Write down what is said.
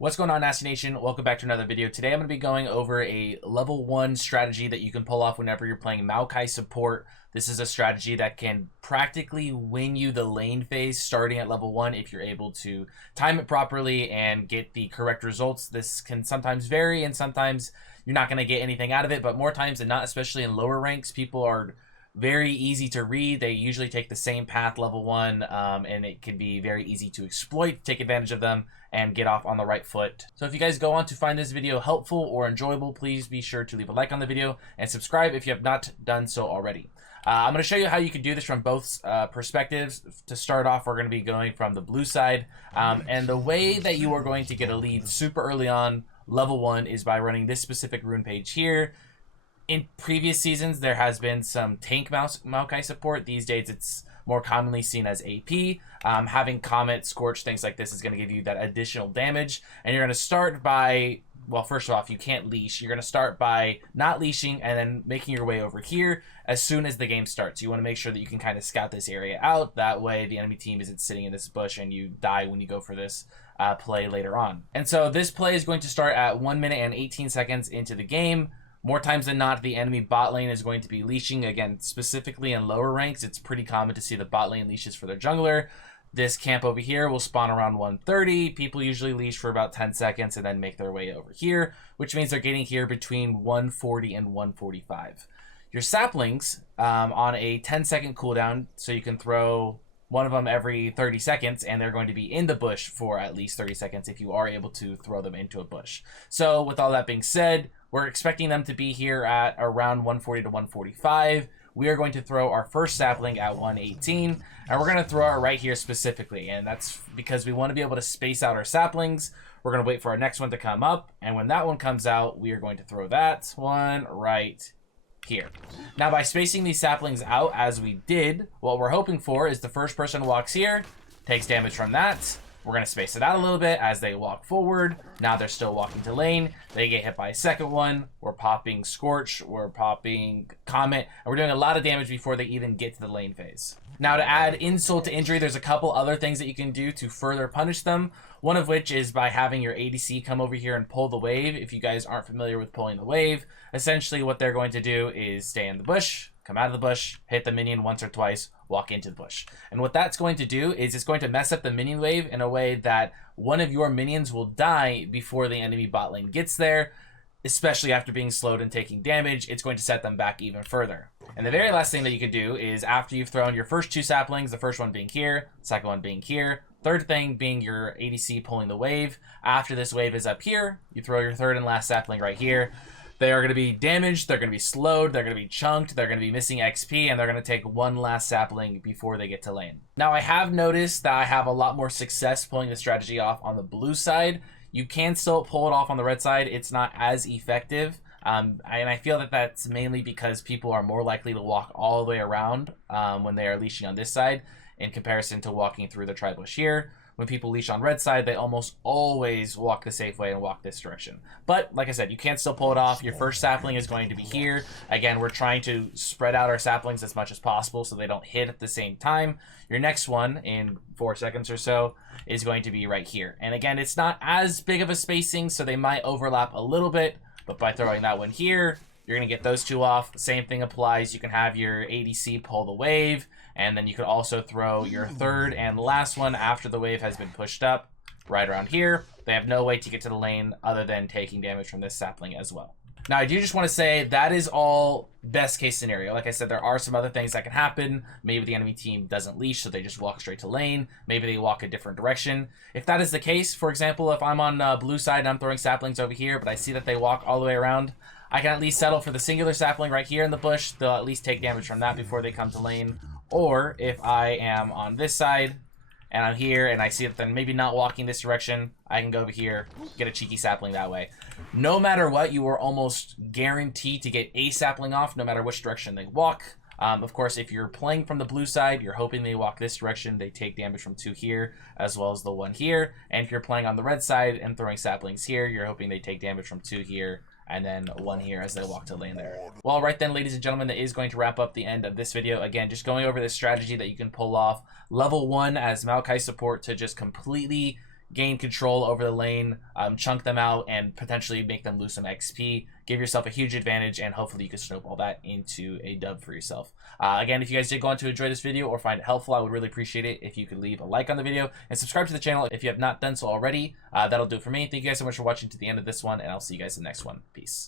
What's going on, Nasty Nation? Welcome back to another video. Today I'm going to be going over a level 1 strategy that you can pull off whenever you're playing Maokai support. This is a strategy that can practically win you the lane phase starting at level 1 if you're able to time it properly and get the correct results. This can sometimes vary and sometimes you're not going to get anything out of it, but more times than not, especially in lower ranks, people are very easy to read. They usually take the same path level 1, and it can be very easy to exploit, take advantage of them, and get off on the right foot. So if you guys go on to find this video helpful or enjoyable, please be sure to leave a like on the video and subscribe if you have not done so already. I'm going to show you how you can do this from both perspectives. To start off, we're going to be going from the blue side, and the way that you are going to get a lead super early on level 1 is by running this specific rune page here. In previous seasons, there has been some tank Maokai support. These days, it's more commonly seen as AP. Having Comet, Scorch, things like this is going to give you that additional damage. And you're going to start by, well, first off, you can't leash. You're going to start by not leashing and then making your way over here as soon as the game starts. You want to make sure that you can kind of scout this area out. That way, the enemy team isn't sitting in this bush and you die when you go for this play later on. And so this play is going to start at 1 minute and 18 seconds into the game. More times than not, the enemy bot lane is going to be leashing. Again, specifically in lower ranks, it's pretty common to see the bot lane leashes for their jungler. This camp over here will spawn around 130. People usually leash for about 10 seconds and then make their way over here, which means they're getting here between 140 and 145. Your saplings on a 10-second cooldown, so you can throw one of them every 30 seconds, and they're going to be in the bush for at least 30 seconds if you are able to throw them into a bush. So with all that being said, we're expecting them to be here at around 140 to 145. We are going to throw our first sapling at 118, and we're going to throw it right here specifically, and that's because we want to be able to space out our saplings. We're going to wait for our next one to come up, and when that one comes out, we are going to throw that one right here. Now, by spacing these saplings out as we did, what we're hoping for is the first person walks here, takes damage from that. We're going to space it out a little bit as they walk forward. Now they're still walking to lane. They get hit by a second one. We're popping Scorch. We're popping Comet. And we're doing a lot of damage before they even get to the lane phase. Now, to add insult to injury, there's a couple other things that you can do to further punish them. One of which is by having your ADC come over here and pull the wave. If you guys aren't familiar with pulling the wave, essentially what they're going to do is stay in the bush, come out of the bush, hit the minion once or twice, walk into the bush. And what that's going to do is it's going to mess up the minion wave in a way that one of your minions will die before the enemy bot lane gets there, especially after being slowed and taking damage. It's going to set them back even further. And the very last thing that you could do is after you've thrown your first two saplings, the first one being here, second one being here, third thing being your ADC pulling the wave. After this wave is up here, you throw your third and last sapling right here. They are going to be damaged, they're going to be slowed, they're going to be chunked, they're going to be missing XP, and they're going to take one last sapling before they get to lane. Now, I have noticed that I have a lot more success pulling the strategy off on the blue side. You can still pull it off on the red side. It's not as effective. And I feel that that's mainly because people are more likely to walk all the way around when they are leashing on this side in comparison to walking through the tri-bush here. When people leash on red side, they almost always walk the safe way and walk this direction. But like I said, you can still pull it off. Your first sapling is going to be here. Again, we're trying to spread out our saplings as much as possible so they don't hit at the same time. Your next one in 4 seconds or so is going to be right here. And again, it's not as big of a spacing, so they might overlap a little bit. But by throwing that one here, you're going to get those two off. Same thing applies. You can have your ADC pull the wave, and then you could also throw your third and last one after the wave has been pushed up right around here. They have no way to get to the lane other than taking damage from this sapling as well. Now, I do just want to say that is all best case scenario. Like I said, there are some other things that can happen. Maybe the enemy team doesn't leash, so they just walk straight to lane. Maybe they walk a different direction. If that is the case, for example, if I'm on blue side and I'm throwing saplings over here, but I see that they walk all the way around, I can at least settle for the singular sapling right here in the bush. They'll at least take damage from that before they come to lane. Or if I am on this side and I'm here and I see that they're maybe not walking this direction, I can go over here, get a cheeky sapling that way. No matter what, you are almost guaranteed to get a sapling off no matter which direction they walk. Of course, if you're playing from the blue side, you're hoping they walk this direction. They take damage from 2 here as well as the 1 here. And if you're playing on the red side and throwing saplings here, you're hoping they take damage from 2 here and then 1 here as they walk to lane there. Well, right then, ladies and gentlemen, that is going to wrap up the end of this video. Again, just going over this strategy that you can pull off level 1 as Maokai support to just completely gain control over the lane, chunk them out, and potentially make them lose some XP. Give yourself a huge advantage, and hopefully you can snowball that into a dub for yourself. Again, if you guys did go on to enjoy this video or find it helpful, I would really appreciate it if you could leave a like on the video and subscribe to the channel if you have not done so already. That'll do it for me. Thank you guys so much for watching to the end of this one, and I'll see you guys in the next one. Peace.